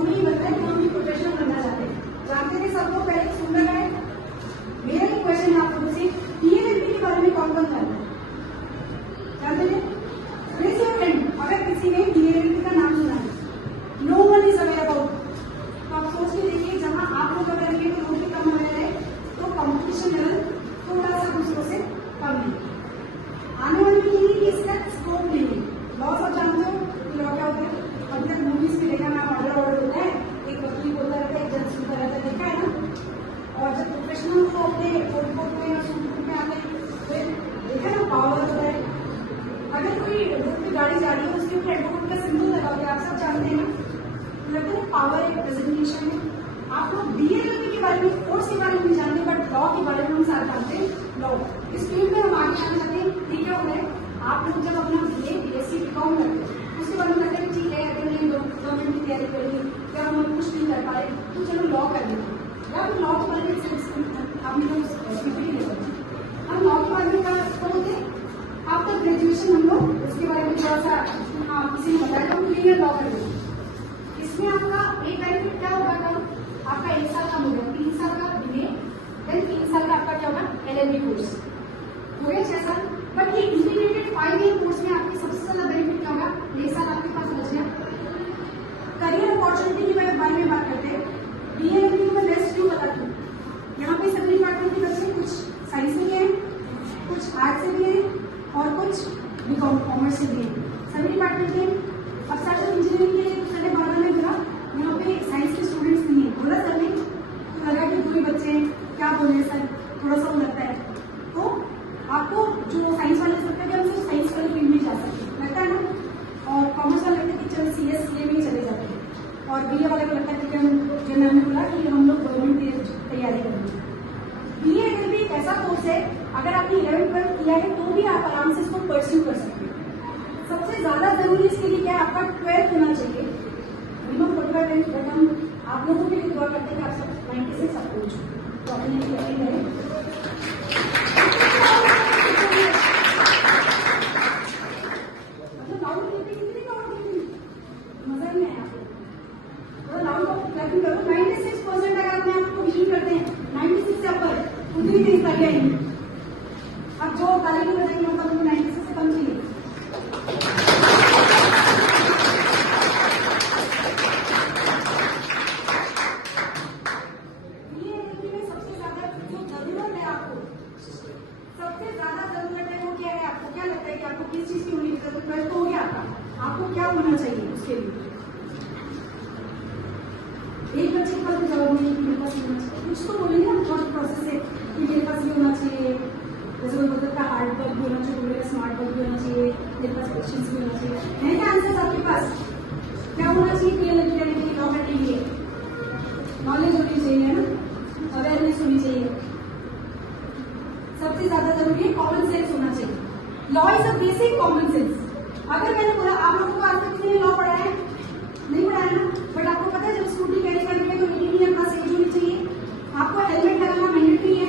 हमें ये बताया कि हम भी प्रोफेशनल बनना चाहते हैं। जानते थे सब लोग पहले सुंदर है। मेरा एक क्वेश्चन है आप लोगों से, डीएलएलपी के बारे में कौन कौन जानता है? जानते थे? रेज योर हैंड अगर किसी ने डीएलएलपी का नाम सुना है। No one is aware about. तो आप सोच के देखिए, जहां आप लोग अगर रहेंगे तो लोग भी कम अवेयर है, तो कॉम्पिटिशन लेवल थोड़ा सा दूसरों से कम है। आने वाली पीढ़ी की इसका स्कोप नहीं है। लॉ सब जानते हो कि लॉ क्या होता है? अभी तक मूवीज में देखा ना, ऑर्डर होता है, एक वकील बोलता रहता है, एक जज सुनता रहता है, देखा है ना। और जब प्रोफेशनल को अपने कोर्ट में या सुप्रीम में आते हैं तो देखा ना, पावर होता है। अगर कोई रोड पे गाड़ी जा रही है, उसके ऊपर एडवोकेट का सिंबल लगा हुआ है, आप सब जानते हैं ना, लगता है पावर एक प्रेजेंटेशन है। आप लोग डीएलएलपी के बारे में, कोर्स के बारे में नहीं जानते, बट लॉ के बारे में हम साथ जानते हैं। लॉ इस फील्ड में हम आगे आना चाहते हैं। ठीक है, होता है आप लोग जब अपना बीए बीएससी बीकॉम करते हैं, उसके बाद में लगता है ठीक है, अगर नहीं गवर्नमेंट की तैयारी करेंगे या हम कुछ नहीं कर पा रहे, तो चलो लॉ कर लेते हैं, या फिर लॉ के बारे में आपने हम लॉ के बारे में क्या बोलते हैं? आफ्टर ग्रेजुएशन हम लोग उसके बारे में थोड़ा सा किसी ने बताया, हम क्लियर लॉ कर लेते हैं। इसमें आपका एक बेनिफिट क्या होगा? आपका 1 साल का हो गया, 3 साल का बीए, देन 3 साल का आपका क्या होगा? एलएलबी कोर्स हो गया 6 साल। बट ये इंटीग्रेटेड 5 ईयर कोर्स में आपकी सबसे ज्यादा बेनिफिट क्या होगा? 1 साल आपके पास बच गया। करियर अपॉर्चुनिटी के बारे में बात करते हैं। डीएलएलबी को मैं बेस्ट क्यों बताती हूँ? यहाँ पे सभी डिपार्टमेंट के बच्चे, कुछ साइंस से भी हैं, कुछ आर्ट से भी हैं और कुछ बीकॉम कॉमर्स से भी हैं, सभी डिपार्टमेंट के। अब सर इंजीनियरिंग के पहले बार में बोला यहाँ पे साइंस के स्टूडेंट्स नहीं है, बोला सर ने, तो लगा कि 2 ही बच्चे हैं, क्या बोले सर, थोड़ा सा लगता है। तो आपको जो साइंस वाले लगता है कि हम सिर्फ साइंस वाले फील्ड में जा सकते हैं, लगता है ना। और कॉमर्स वाले लगता है कि चलो सीएस सीए में ही चले जाते हैं, और बीए वाले को लगता है कि जो मैम ने बोला कि हम लोग गवर्नमेंट की तैयारी करेंगे। डीएलएलबी एक ऐसा कोर्स है, अगर आपने 11th-12th किया है तो भी आप आराम से इसको परस्यू कर सकते हैं। सबसे ज्यादा जरूरी इसके लिए क्या है? आपका 12th होना चाहिए, मिनिमम 45 रैंक। बट हम आप लोगों के लिए दुआ करते हैं कि आप सब 96 अप्रोच तो अपने तैयारी करें। मजा नहीं आया आपको? लाउड क्लैपिंग करो। 96% अगर अपने आप को विजन करते हैं, 96 से ऊपर, उतनी तेज ताली आएंगी। अब जो ताली नहीं बजाएंगे मतलब उनको 96 से कम चाहिए। सबसे ज्यादा जो जरूरत है आपको, सबसे ज्यादा जरूरत है वो क्या है? आपको क्या लगता है कि आपको किस चीज की होने की जरूरत? 12th हो गया आपका, आपको क्या होना चाहिए उसके लिए? एक बच्चे के पास जवाब नहीं कि मेरे पास होना चाहिए, कुछ तो बोलेंगे ना थॉट प्रोसेस से कि मेरे पास ये होना चाहिए, जैसे कोई मतलब का हार्ड वर्क भी होना चाहिए, मेरा स्मार्ट वर्क भी होना चाहिए, मेरे पास पेशेंस भी होना चाहिए। है क्या आंसर आपके पास? क्या होना चाहिए? क्लियर करने के लिए लॉ करने के लिए नॉलेज होनी चाहिए ना, अवेयरनेस होनी चाहिए। सबसे ज्यादा जरूरी है कॉमन सेंस होना चाहिए। Law is a basic common sense. अगर मैंने बोला आप लोगों को आज तक किसी ने लॉ पढ़ा है? नहीं पढ़ाया ना, बट आपको पता है जब स्कूटी कैरी करेंगे तो 18 ईयर पास एज होनी चाहिए, आपको हेलमेट लगाना मैंडेटरी है,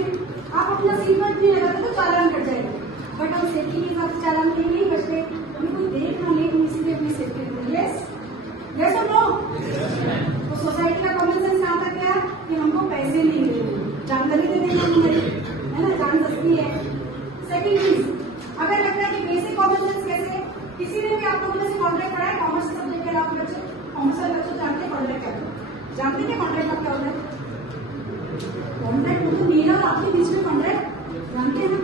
आप अपना सीट बेल्ट नहीं लगाते तो चालान कट जाएगा। बट हम सेफ्टी के हिसाब से चालान के लिए नहीं बचते, हमें कोई देख ना ले, इसीलिए अपनी सेफ्टी रखते हैं। यस और नो? तो सोसाइटी का कॉमन सेंस कहाँ तक गया कि हमको पैसे नहीं मिले, जानकारी दे देना है ना, जान सकती है। सेकेंड चीज, अगर लगता है कि बेसिक कॉमन सेंस कैसे, किसी ने भी आप लोगों ने कॉन्ट्रैक्ट पढ़ा है? कॉमर्स सब्जेक्ट के आप बच्चे, कॉमर्स वाले बच्चे जानते हैं कॉन्ट्रैक्ट क्या होता है? जानते हैं कॉन्ट्रैक्ट का क्या होता है? कॉन्ट्रैक्ट तो मेरा आपके बीच में कॉन्ट्रैक्ट जानते हैं ना।